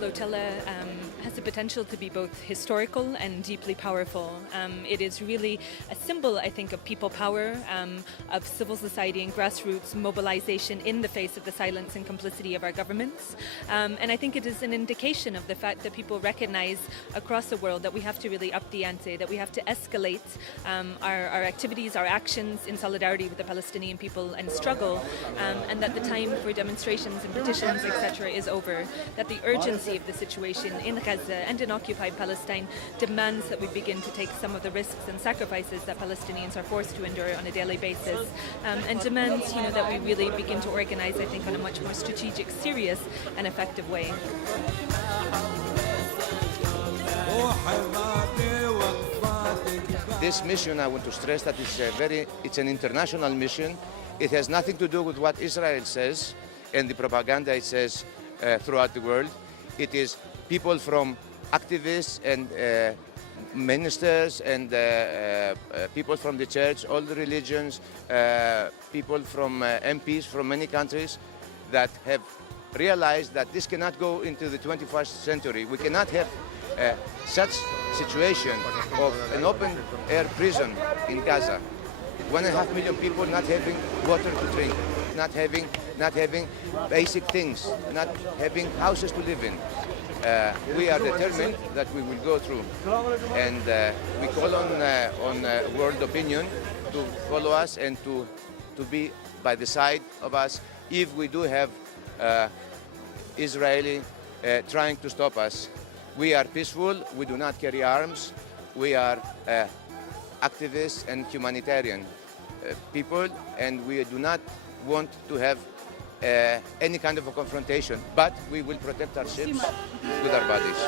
Flotilla has the potential to be both historical and deeply powerful. It is really a symbol, I think, of people power, of civil society and grassroots mobilization in the face of the silence and complicity of our governments. And I think it is an indication of the fact that people recognize across the world that we have to really up the ante, that we have to escalate our activities, our actions in solidarity with the Palestinian people and struggle, and that the time for demonstrations and petitions, etc., is over, that the urgency of the situation in Gaza and in occupied Palestine demands that we begin to take some of the risks and sacrifices that Palestinians are forced to endure on a daily basis, and demands, that we really begin to organize, I think, on a much more strategic, serious and effective way. This mission, I want to stress that it's an international mission. It has nothing to do with what Israel says and the propaganda it says throughout the world. It is people from activists and ministers and people from the church, all the religions, people from MPs from many countries that have realized that this cannot go into the 21st century. We cannot have such situation of an open-air prison in Gaza. 1.5 million people not having water to drink, not having basic things, not having houses to live in. We are determined that we will go through, and we call on world opinion to follow us and to be by the side of us if we do have Israeli trying to stop us. We are peaceful, we do not carry arms, we are activists and humanitarian people, and we do not want to have any kind of a confrontation, but we will protect our ships with our bodies.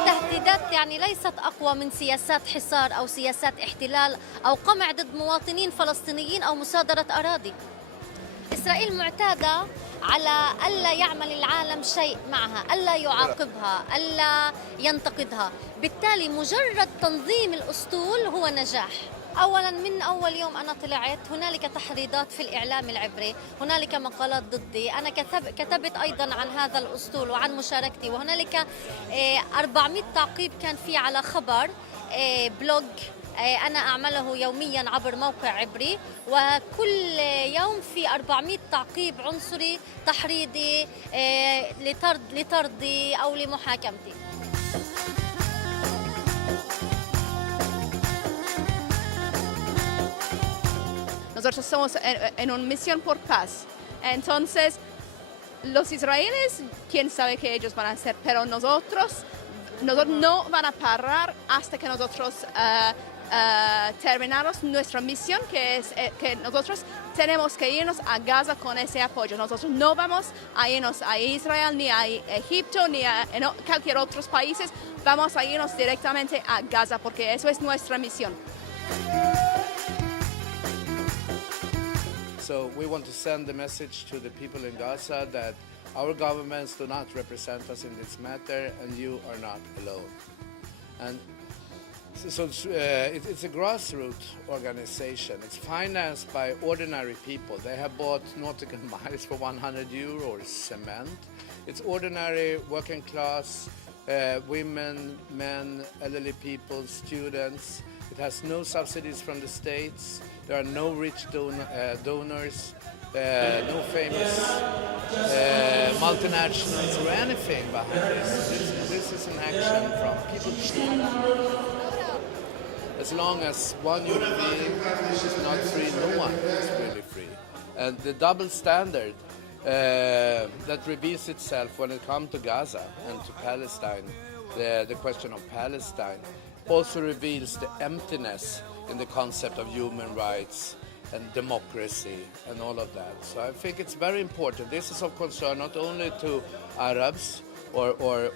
التهديدات ليست أقوى من سياسات حصار أو سياسات احتلال أو قمع ضد مواطنين فلسطينيين أو مصادرة أراضي. إسرائيل معتادة على ألا يعمل العالم شيء معها، ألا يعاقبها، ألا ينتقدها، بالتالي مجرد تنظيم الأسطول هو نجاح. أولاً من أول يوم أنا طلعت هنالك تحريضات في الإعلام العبري، هنالك مقالات ضدي، أنا كتبت أيضاً عن هذا الأسطول وعن مشاركتي، وهنالك 400 تعقيب كان في على خبر بلوج أنا أعمله يومياً عبر موقع عبري، وكل يوم في 400 تعقيب عنصري تحريضي لطردي أو لمحاكمتي. Nosotros somos en una misión por paz. Entonces, los israelíes, quién sabe qué ellos van a hacer, pero nosotros no van a parar hasta que nosotros terminamos nuestra misión, que es que nosotros tenemos que irnos a Gaza con ese apoyo. Nosotros no vamos a irnos a Israel, ni a Egipto, ni a cualquier otro país. Vamos a irnos directamente a Gaza, porque eso es nuestra misión. So we want to send the message to the people in Gaza that our governments do not represent us in this matter, and you are not alone. And so it's a grassroots organization. It's financed by ordinary people. They have bought nautical miles for 100 euro or cement. It's ordinary working class women, men, elderly people, students. It has no subsidies from the states. There are no rich donors, no famous multinationals or anything behind this. This is an action from people. As long as one human being is not free, no one is really free. And the double standard that reveals itself when it comes to Gaza and to Palestine, the question of Palestine, also reveals the emptiness in the concept of human rights and democracy and all of that. So I think it's very important. This is of concern not only to Arabs or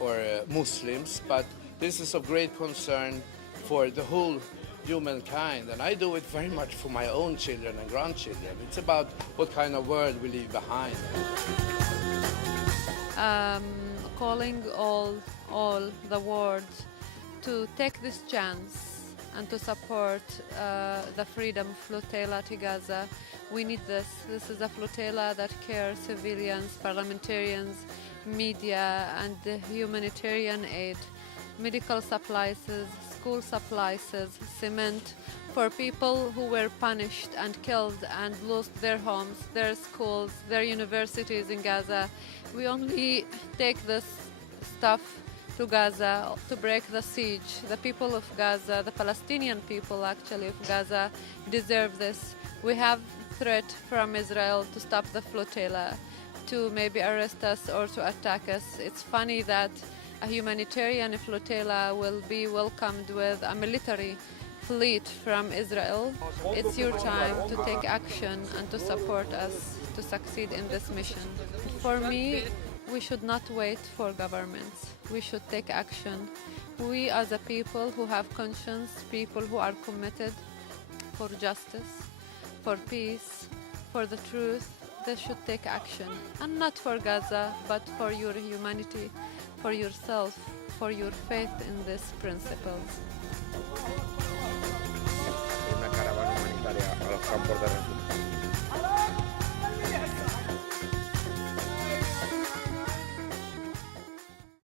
Muslims, but this is of great concern for the whole humankind. And I do it very much for my own children and grandchildren. It's about what kind of world we leave behind. Calling all the world to take this chance and to support the Freedom Flotilla to Gaza. We need this. This is a flotilla that cares civilians, parliamentarians, media, and the humanitarian aid, medical supplies, school supplies, cement for people who were punished and killed and lost their homes, their schools, their universities in Gaza. We only take this stuff to Gaza to break the siege. The people of Gaza, the Palestinian people actually of Gaza, deserve this. We have threat from Israel to stop the flotilla, to maybe arrest us or to attack us. It's funny that a humanitarian flotilla will be welcomed with a military fleet from Israel. It's your time to take action and to support us to succeed in this mission. For me, we should not wait for governments. We should take action. We as a people who have conscience, people who are committed for justice, for peace, for the truth, they should take action. And not for Gaza, but for your humanity, for yourself, for your faith in these principles. Una caravana humanitaria a los campos de refugiados.